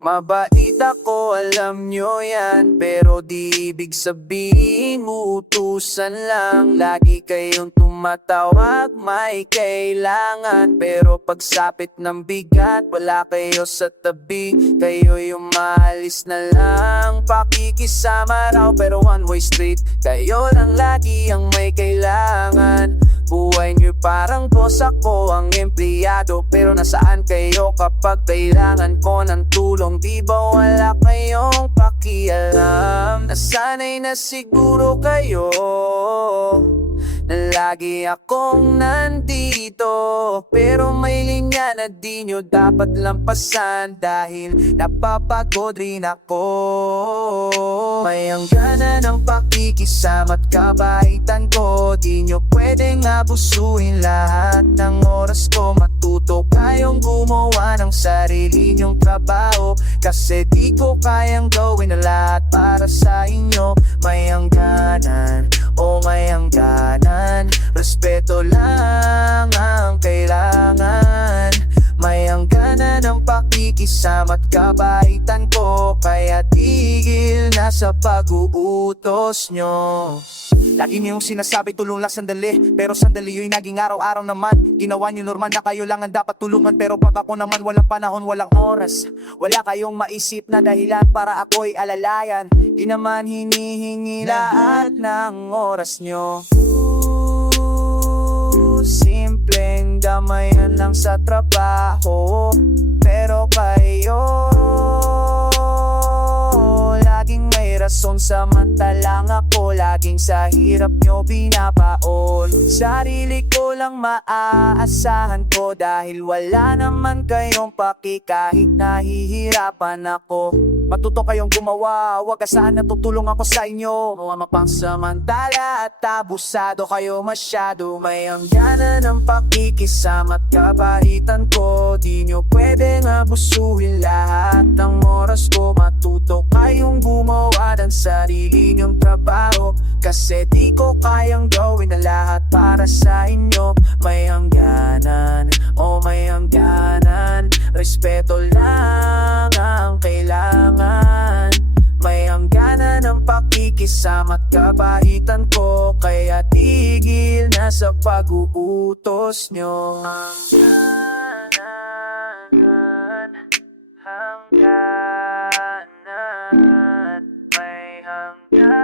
Mabait ako, alam nyo yan, pero di ibig sabihin uutusan lang. Lagi kayong tumatawag, may kailangan, pero pagsapit ng bigat, wala kayo sa tabi. Kayo yung maalis na lang, pakikisama raw pero one-way street. Kayo lang lagi ang may kailangan. Buhay nyo parang boss, ako ang empleyado, pero nasaan kayo kapag kailangan ko ng tulong? Di ba wala kayong pakialam? Nasanay na siguro kayo na lagi akong nandito, pero may linya na di nyo dapat lampasan, dahil napapagod rin ako. May hangganan ng pakikisama't kabaitan ko, di nyo pwedeng abusuhin lahat ng oras ko. Matuto kayong gumawa ng sarili nyong trabaho, kasi di ko kayang gawin na lahat para sa inyo. May hangganan, may hangganan, respeto lang ang kailangan. May hangganan ng pakikisama't kabaitan ko, kaya tigil na sa pag-uutos nyo. Lagi niyong sinasabi tulong lang sandali, pero sandali yung naging araw-araw naman. Ginawa niyo normal na kayo lang ang dapat tulungan, pero pag ako naman walang panahon, walang oras. Wala kayong maisip na dahilan para ako'y alalayan. Di naman hinihingi lahat ng oras nyo. Simpleng damayan lang sa trabaho, pero kayo laging may rason, samantalang ako laging sa hirap nyo binabaon. Sarili ko lang maaasahan ko, dahil wala naman kayong paki kahit nahihirapan ako. Matuto kayong gumawa, wag asahan na tutulong ako sa inyo. Mga mapangsamantala at abusado kayo masyado. May hangganan ng pakikisama't kabaitan ko, di nyo pwedeng abusuhin lahat ng oras ko. Matuto kayong gumawa ng sarili nyong trabaho, kasi di ko kayang gawin na lahat para sa inyo. May hangganan, may hangganan, respeto lang ang kailangan. May hangganan ng pakikisama't kabaitan ko, kaya tigil na sa pag-uutos nyo. Hangganan, may hangganan.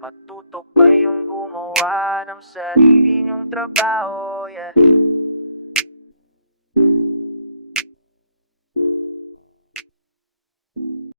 Matuto kayong gumawa ng sarili nyong trabaho, yeah.